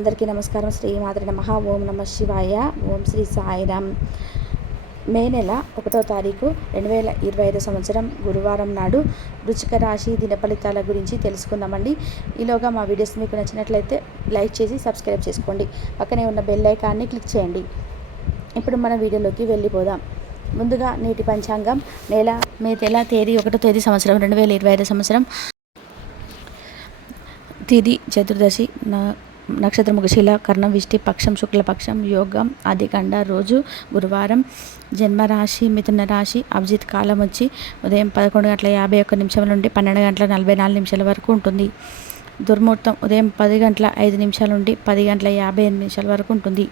అందరికీ నమస్కారం. శ్రీ మాతృ నమః. ఓం నమ శివాయ. ఓం శ్రీ సాయిరామ్. మే నెల 1వ తారీఖు 2025 సంవత్సరం గురువారం నాడు వృశ్చిక రాశి దిన ఫలితాల గురించి తెలుసుకుందామండి. ఈలోగా మా వీడియోస్ మీకు నచ్చినట్లయితే లైక్ చేసి సబ్స్క్రైబ్ చేసుకోండి. పక్కనే ఉన్న బెల్ ఐకాన్ని క్లిక్ చేయండి. ఇప్పుడు మన వీడియోలోకి వెళ్ళిపోదాం. ముందుగా నేటి పంచాంగం మే నెల తేదీ 1వ తేదీ సంవత్సరం 2025 సంవత్సరం తిథి చతుర్దశి, నక్షత్రం మృగశిల, కర్ణం విష్టి, పక్షం శుక్లపక్షం, యోగం ఆదికండ, రోజు గురువారం, జన్మరాశి మిథున రాశి, అభిజిత్ కాలం వచ్చి ఉదయం 11:51 నుండి 12:44 వరకు ఉంటుంది. దుర్ముహూర్తం ఉదయం 10:05 నుండి 10:55 వరకు ఉంటుంది.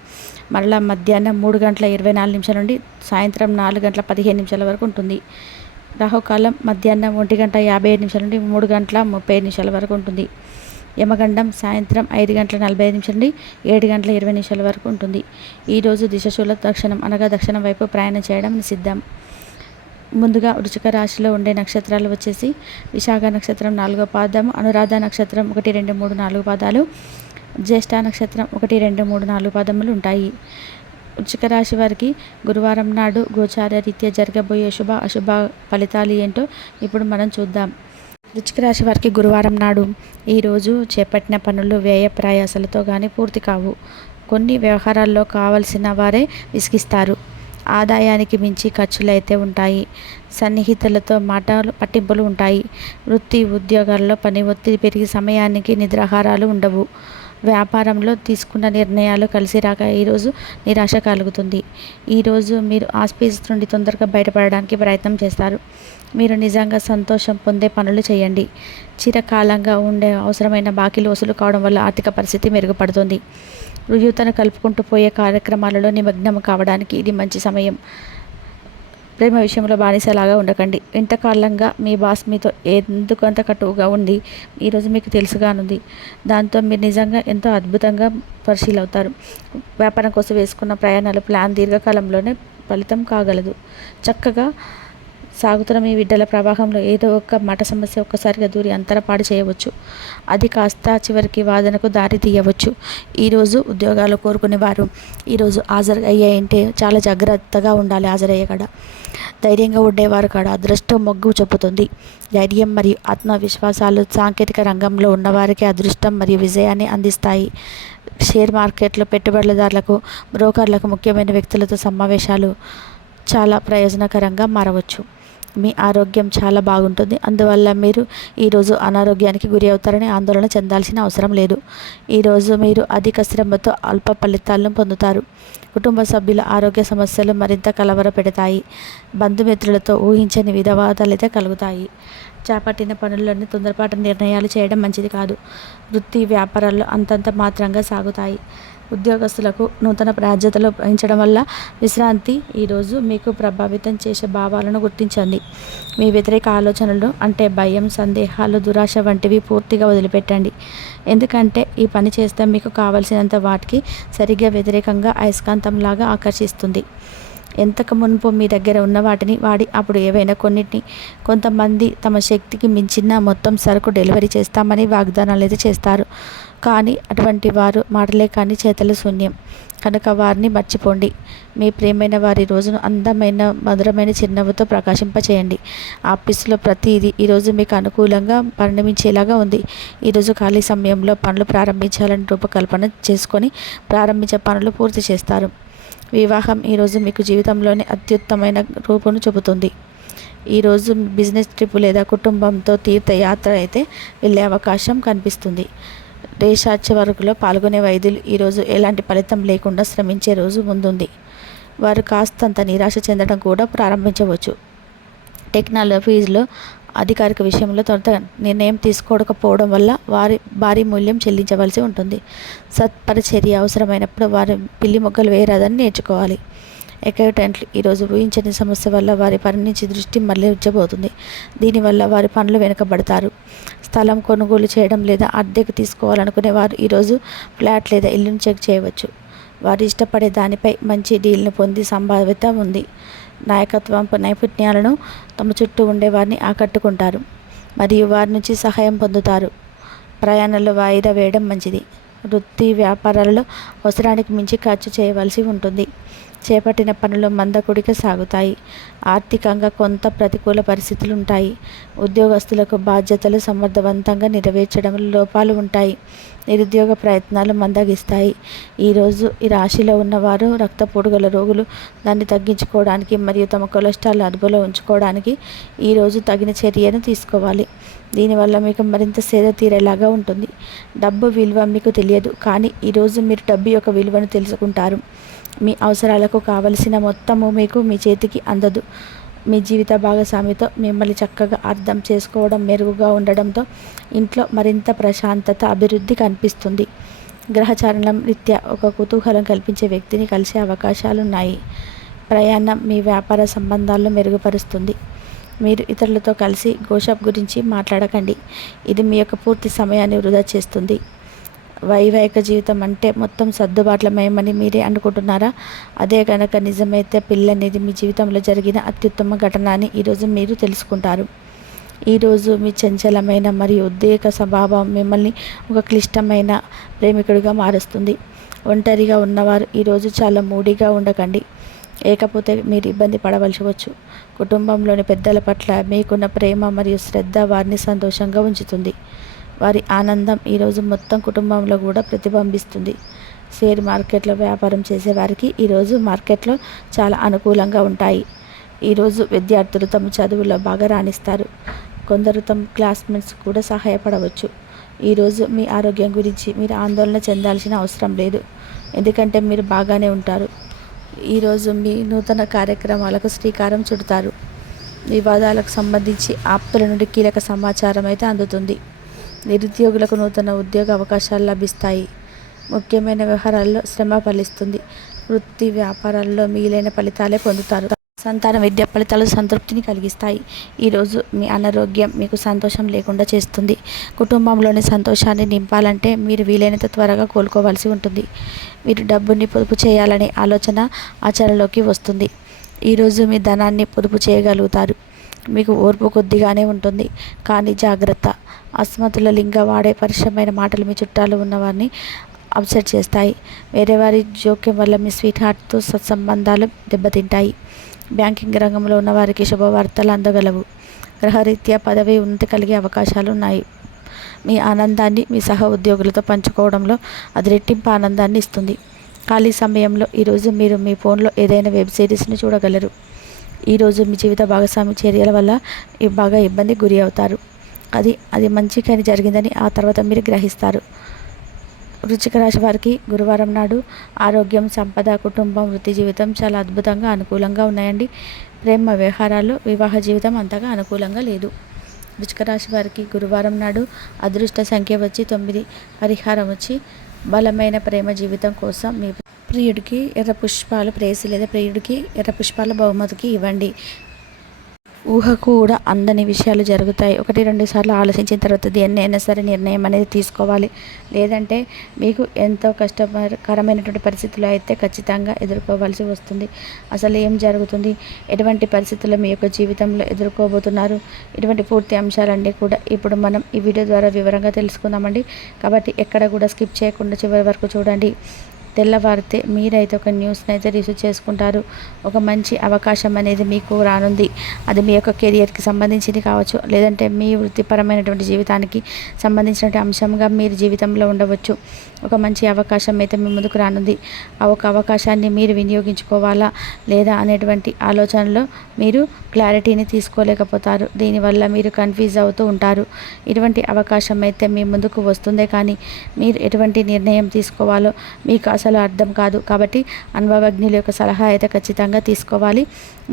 మరలా మధ్యాహ్నం 3:24 నుండి సాయంత్రం 4:15 వరకు ఉంటుంది. రాహుకాలం మధ్యాహ్నం 1:57 నుండి 3:30 వరకు ఉంటుంది. యమగండం సాయంత్రం 5:45 నుండి 7:20 వరకు ఉంటుంది. ఈరోజు దిశశూల దక్షిణం అనగా దక్షిణం వైపు ప్రయాణం చేయడం నిషిద్ధం. ముందుగా వృశ్చిక రాశిలో ఉండే నక్షత్రాలు వచ్చేసి విశాఖ నక్షత్రం 4వ పాదము, అనురాధ నక్షత్రం 1, 2, 3, 4 పాదాలు, జ్యేష్ఠ నక్షత్రం 1, 2, 3, 4 పాదములు ఉంటాయి. వృశ్చిక రాశి వారికి గురువారం నాడు గోచార రీత్యా జరగబోయే శుభ అశుభ ఫలితాలు ఏంటో ఇప్పుడు మనం చూద్దాం. వృశ్చిక రాశి వారికి గురువారం నాడు ఈరోజు చేపట్టిన పనులు వ్యయ ప్రయాసాలతో కానీ పూర్తి కావు. కొన్ని వ్యవహారాల్లో కావలసిన వారే విసిగిస్తారు. ఆదాయానికి మించి ఖర్చులు అయితే ఉంటాయి. సన్నిహితులతో మాటలు పట్టింపులు ఉంటాయి. వృత్తి ఉద్యోగాల్లో పని ఒత్తిడి పెరిగి సమయానికి నిద్రాహారాలు ఉండవు. వ్యాపారంలో తీసుకున్న నిర్ణయాలు కలిసి రాక ఈరోజు నిరాశ కలుగుతుంది. ఈరోజు మీరు ఆస్పీస్ నుండి తొందరగా బయటపడడానికి ప్రయత్నం చేస్తారు. మీరు నిజంగా సంతోషం పొందే పనులు చేయండి. చిరకాలంగా ఉండే అవసరమైన బాకీలు వసూలు కావడం వల్ల ఆర్థిక పరిస్థితి మెరుగుపడుతుంది. యువతను కలుపుకుంటూ పోయే కార్యక్రమాలలో నిమగ్నం కావడానికి ఇది మంచి సమయం. ప్రేమ విషయంలో బానిసలాగా ఉండకండి. ఇంతకాలంగా మీ బాస్ మీతో ఎందుకంత కటువుగా ఉంది ఈరోజు మీకు తెలుసుగానుంది. దాంతో మీరు నిజంగా ఎంతో అద్భుతంగా పరిశీలవుతారు. వ్యాపారం కోసం వేసుకున్న ప్రయాణాలు ప్లాన్ దీర్ఘకాలంలోనే ఫలితం కాగలదు. చక్కగా సాగుతున్న మీ బిడ్డల ప్రవాహంలో ఏదో ఒక మాట సమస్య ఒక్కసారిగా దూరి అంతరపాడు చేయవచ్చు. అది కాస్త చివరికి వాదనకు దారి తీయవచ్చు. ఈరోజు ఉద్యోగాలు కోరుకునేవారు ఈరోజు హాజరు అయ్యాయంటే చాలా జాగ్రత్తగా ఉండాలి. హాజరయ్యే కాడ ధైర్యంగా ఉండేవారు కాడ అదృష్టం మొగ్గు చూపుతుంది. ధైర్యం మరియు ఆత్మవిశ్వాసాలు సాంకేతిక రంగంలో ఉన్నవారికి అదృష్టం మరియు విజయాన్ని అందిస్తాయి. షేర్ మార్కెట్లో పెట్టుబడిదారులకు, బ్రోకర్లకు, ముఖ్యమైన వ్యక్తులతో సమావేశాలు చాలా ప్రయోజనకరంగా మారవచ్చు. మీ ఆరోగ్యం చాలా బాగుంటుంది. అందువల్ల మీరు ఈరోజు అనారోగ్యానికి గురి అవుతారని ఆందోళన చెందాల్సిన అవసరం లేదు. ఈరోజు మీరు అధిక శ్రమతో అల్ప ఫలితాలను పొందుతారు. కుటుంబ సభ్యుల ఆరోగ్య సమస్యలు మరింత కలవరపెడతాయి. బంధుమిత్రులతో ఊహించని వివాదాలు అయితే కలుగుతాయి. చేపట్టిన పనుల్లోని తొందరపాటు నిర్ణయాలు చేయడం మంచిది కాదు. వృత్తి వ్యాపారాల్లో అంతంత మాత్రంగా సాగుతాయి. ఉద్యోగస్తులకు నూతన బాధ్యతలు వహించడం వల్ల విశ్రాంతి ఈరోజు మీకు ప్రభావితం చేసే భావాలను గుర్తించండి. మీ వ్యతిరేక ఆలోచనలు అంటే భయం, సందేహాలు, దురాశ వంటివి పూర్తిగా వదిలిపెట్టండి. ఎందుకంటే ఈ పని చేస్తే మీకు కావలసినంత వాటికి సరిగ్గా వ్యతిరేకంగా అయస్కాంతంలాగా ఆకర్షిస్తుంది. ఎంతకు మునుపు మీ దగ్గర ఉన్న వాటిని వాడి అప్పుడు ఏవైనా కొన్నిటిని కొంతమంది తమ శక్తికి మించిన మొత్తం సరుకు డెలివరీ చేస్తామని వాగ్దానాలు అయితే చేస్తారు. కానీ అటువంటి వారు మాటలే కానీ చేతలు శూన్యం. కనుక వారిని మర్చిపోండి. మీ ప్రియమైన వారి రోజును అందమైన మధురమైన చిరునవ్వుతో ప్రకాశింపచేయండి. ఆఫీసులో ప్రతిదీ ఈరోజు మీకు అనుకూలంగా పరిణమించేలాగా ఉంది. ఈరోజు ఖాళీ సమయంలో పనులు ప్రారంభించాలని రూపకల్పన చేసుకొని ప్రారంభించే పనులు పూర్తి చేస్తారు. వివాహం ఈరోజు మీకు జీవితంలోని అత్యుత్తమైన రూపును చూపుతుంది. ఈరోజు బిజినెస్ ట్రిప్ లేదా కుటుంబంతో తీర్థయాత్ర అయితే వెళ్ళే అవకాశం కనిపిస్తుంది. రీసెర్చ్ వర్క్లో పాల్గొనే వైద్యులు ఈరోజు ఎలాంటి ఫలితం లేకుండా శ్రమించే రోజు ముందుంది. వారు కాస్తంత నిరాశ చెందడం కూడా ప్రారంభించవచ్చు. టెక్నాలజీలో అధికారిక విషయంలో త్వరగా నిర్ణయం తీసుకోకపోవడం వల్ల భారీ మూల్యం చెల్లించవలసి ఉంటుంది. సత్పరచర్య అవసరమైనప్పుడు వారి పిల్లి మొగ్గలు వేయరాదని నేర్చుకోవాలి. అకౌంటెంట్లు ఈరోజు ఊహించని సమస్య వల్ల వారి పని నుంచి దృష్టి మళ్లించబోతుంది. దీనివల్ల వారి పనులు వెనుకబడతారు. స్థలం కొనుగోలు చేయడం లేదా అద్దెకు తీసుకోవాలనుకునే వారు ఈరోజు ఫ్లాట్ లేదా ఇల్లును చెక్ చేయవచ్చు. వారు ఇష్టపడే దానిపై మంచి డీల్ను పొందే సంభావ్యత ఉంది. నాయకత్వం నైపుణ్యాలను తమ చుట్టూ ఉండే వారిని ఆకట్టుకుంటారు మరియు వారి నుంచి సహాయం పొందుతారు. ప్రయాణాలు వాయిదా వేయడం మంచిది. వృత్తి వ్యాపారాలలో అవసరానికి మించి ఖర్చు చేయవలసి ఉంటుంది. చేపట్టిన పనులు మందకొడిగా సాగుతాయి. ఆర్థికంగా కొంత ప్రతికూల పరిస్థితులు ఉంటాయి. ఉద్యోగస్తులకు బాధ్యతలు సమర్థవంతంగా నెరవేర్చడంలో లోపాలు ఉంటాయి. నిరుద్యోగ ప్రయత్నాలు మందగిస్తాయి. ఈరోజు ఈ రాశిలో ఉన్నవారు రక్తపోటు గల రోగులు దాన్ని తగ్గించుకోవడానికి మరియు తమ కొలెస్ట్రాల్ అదుపులో ఉంచుకోవడానికి ఈరోజు తగిన చర్యను తీసుకోవాలి. దీనివల్ల మీకు మరింత సేద తీరేలాగా ఉంటుంది. డబ్బు విలువ మీకు తెలియదు, కానీ ఈరోజు మీరు డబ్బు యొక్క విలువను తెలుసుకుంటారు. మీ అవసరాలకు కావలసిన మొత్తము మీకు మీ చేతికి అందదు. మీ జీవిత భాగస్వామితో మిమ్మల్ని చక్కగా అర్థం చేసుకోవడం మెరుగుగా ఉండడంతో ఇంట్లో మరింత ప్రశాంతత అభివృద్ధి కనిపిస్తుంది. గ్రహచారణం రీత్యా ఒక కుతూహలం కల్పించే వ్యక్తిని కలిసే అవకాశాలున్నాయి. ప్రయాణం మీ వ్యాపార సంబంధాలను మెరుగుపరుస్తుంది. మీరు ఇతరులతో కలిసి గోషప్ గురించి మాట్లాడకండి. ఇది మీ యొక్క పూర్తి సమయాన్ని వృధా చేస్తుంది. వైవాహిక జీవితం అంటే మొత్తం సర్దుబాట్లమయమని మీరే అనుకుంటున్నారా? అదే కనుక నిజమైతే పిల్లనేది మీ జీవితంలో జరిగిన అత్యుత్తమ ఘటన అని ఈరోజు మీరు తెలుసుకుంటారు. ఈరోజు మీ చంచలమైన మరియు ఉద్రేక స్వభావం మిమ్మల్ని ఒక క్లిష్టమైన ప్రేమికుడిగా మారుస్తుంది. ఒంటరిగా ఉన్నవారు ఈరోజు చాలా మూడీగా ఉండకండి, లేకపోతే మీరు ఇబ్బంది పడవలసి. కుటుంబంలోని పెద్దల పట్ల మీకున్న ప్రేమ మరియు శ్రద్ధ వారిని సంతోషంగా ఉంచుతుంది. వారి ఆనందం ఈరోజు మొత్తం కుటుంబంలో కూడా ప్రతిబింబిస్తుంది. షేర్ మార్కెట్లో వ్యాపారం చేసేవారికి ఈరోజు మార్కెట్లో చాలా అనుకూలంగా ఉంటాయి. ఈరోజు విద్యార్థులు తమ చదువుల్లో బాగా రాణిస్తారు. కొందరు తమ క్లాస్మేట్స్ కూడా సహాయపడవచ్చు. ఈరోజు మీ ఆరోగ్యం గురించి మీరు ఆందోళన చెందాల్సిన అవసరం లేదు, ఎందుకంటే మీరు బాగానే ఉంటారు. ఈరోజు మీ నూతన కార్యక్రమాలకు శ్రీకారం చుడతారు. వివాదాలకు సంబంధించి ఆప్తుల నుండి కీలక సమాచారం అయితే అందుతుంది. నిరుద్యోగులకు నూతన ఉద్యోగ అవకాశాలు లభిస్తాయి. ముఖ్యమైన వ్యవహారాల్లో శ్రమ ఫలిస్తుంది. వృత్తి వ్యాపారాల్లో మిగిలిన ఫలితాలే పొందుతారు. సంతాన విద్య ఫలితాలు సంతృప్తిని కలిగిస్తాయి. ఈరోజు మీ అనారోగ్యం మీకు సంతోషం లేకుండా చేస్తుంది. కుటుంబంలోని సంతోషాన్ని నింపాలంటే మీరు వీలైనంత త్వరగా కోలుకోవాల్సి ఉంటుంది. మీరు డబ్బుని పొదుపు చేయాలనే ఆలోచన ఆచరణలోకి వస్తుంది. ఈరోజు మీ ధనాన్ని పొదుపు చేయగలుగుతారు. మీకు ఓర్పు కొద్దిగానే ఉంటుంది, కానీ జాగ్రత్త. అస్మతుల లింగ వాడే పరిశ్రమైన మాటలు మీ చుట్టాలు ఉన్నవారిని అప్సెట్ చేస్తాయి. వేరే వారి జోక్యం వల్ల మీ స్వీట్ హార్ట్తో సత్సంబంధాలు దెబ్బతింటాయి. బ్యాంకింగ్ రంగంలో ఉన్న వారికి శుభవార్తలు అందగలవు. గ్రహరీత్యా పదవి ఉన్నతి కలిగే అవకాశాలు ఉన్నాయి. మీ ఆనందాన్ని మీ సహ ఉద్యోగులతో పంచుకోవడంలో అది రెట్టింపు ఆనందాన్ని ఇస్తుంది. ఖాళీ సమయంలో ఈరోజు మీరు మీ ఫోన్లో ఏదైనా వెబ్ సిరీస్ని చూడగలరు. ఈరోజు మీ జీవిత భాగస్వామి చర్యల వల్ల బాగా ఇబ్బందికి గురి అవుతారు. అది మంచిగానే జరిగిందని ఆ తర్వాత మీరు గ్రహిస్తారు. వృశ్చిక రాశి వారికి గురువారం నాడు ఆరోగ్యం, సంపద, కుటుంబం, వృత్తి జీవితం చాలా అద్భుతంగా అనుకూలంగా ఉన్నాయండి. ప్రేమ వ్యవహారాల్లో వివాహ జీవితం అంతగా అనుకూలంగా లేదు. వృశ్చిక రాశి వారికి గురువారం నాడు అదృష్ట సంఖ్య వచ్చి 9. పరిహారం వచ్చి బలమైన ప్రేమ జీవితం కోసం మీ ప్రియుడికి ఎర్ర పుష్పాలు ప్రేసి లేదా ప్రియుడికి ఎర్ర పుష్పాల బహుమతికి ఇవ్వండి. ఊహకు కూడా అందని విషయాలు జరుగుతాయి. 1-2 సార్లు ఆలోచించిన తర్వాత దేన్నైనా సరే నిర్ణయం అనేది తీసుకోవాలి. లేదంటే మీకు ఎంతో కష్టకరమైనటువంటి పరిస్థితులు అయితే ఖచ్చితంగా ఎదుర్కోవాల్సి వస్తుంది. అసలు ఏం జరుగుతుంది, ఎటువంటి పరిస్థితుల్లో మీ యొక్క జీవితంలో ఎదుర్కోబోతున్నారు, ఇటువంటి పూర్తి అంశాలన్నీ కూడా ఇప్పుడు మనం ఈ వీడియో ద్వారా వివరంగా తెలుసుకుందామండి. కాబట్టి ఎక్కడ కూడా స్కిప్ చేయకుండా చివరి వరకు చూడండి. తెల్లవారితే మీరైతే ఒక న్యూస్ని అయితే రిసీవ్ చేసుకుంటారు. ఒక మంచి అవకాశం అనేది మీకు రానుంది. అది మీ యొక్క కెరియర్కి సంబంధించింది కావచ్చు, లేదంటే మీ వృత్తిపరమైనటువంటి జీవితానికి సంబంధించినటువంటి అంశంగా మీరు జీవితంలో ఉండవచ్చు. ఒక మంచి అవకాశం అయితే మీ ముందుకు రానుంది. ఆ ఒక అవకాశాన్ని మీరు వినియోగించుకోవాలా లేదా అనేటువంటి ఆలోచనలో మీరు క్లారిటీని తీసుకోలేకపోతారు. దీనివల్ల మీరు కన్ఫ్యూజ్ అవుతూ ఉంటారు. ఇటువంటి అవకాశం అయితే మీ ముందుకు వస్తుందే కానీ మీరు ఎటువంటి నిర్ణయం తీసుకోవాలో మీకు అసలు అర్థం కాదు. కాబట్టి అనుభవజ్ఞుల యొక్క సలహా అయితే ఖచ్చితంగా తీసుకోవాలి.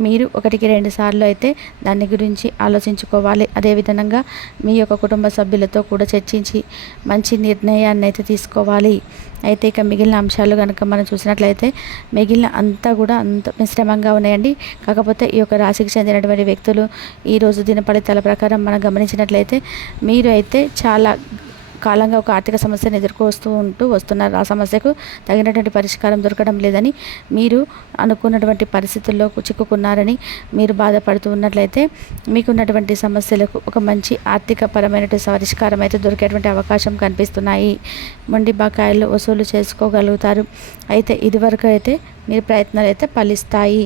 మీరు 1-2 సార్లు అయితే దాని గురించి ఆలోచించుకోవాలి. అదేవిధంగా మీ యొక్క కుటుంబ సభ్యులతో కూడా చర్చించి మంచి నిర్ణయాన్ని అయితే తీసుకోవాలి. అయితే ఇక మిగిలిన అంశాలు కనుక మనం చూసినట్లయితే మిగిలిన అంతా కూడా అంత మిశ్రమంగా ఉన్నాయండి. కాకపోతే ఈ యొక్క రాశికి చెందినటువంటి వ్యక్తులు ఈరోజు దిన ఫలితాల ప్రకారం మనం గమనించినట్లయితే మీరు అయితే చాలా కాలంగా ఒక ఆర్థిక సమస్యను వస్తున్నారు. ఆ సమస్యకు తగినటువంటి పరిష్కారం దొరకడం లేదని, మీరు అనుకున్నటువంటి పరిస్థితుల్లో చిక్కుకున్నారని మీరు బాధపడుతూ ఉన్నట్లయితే మీకున్నటువంటి సమస్యలకు ఒక మంచి ఆర్థిక పరమైనటువంటి పరిష్కారం అయితే దొరికేటువంటి అవకాశం కనిపిస్తున్నాయి. మొండి బకాయిలు వసూలు చేసుకోగలుగుతారు. అయితే ఇదివరకు అయితే మీ ప్రయత్నాలు అయితే ఫలిస్తాయి.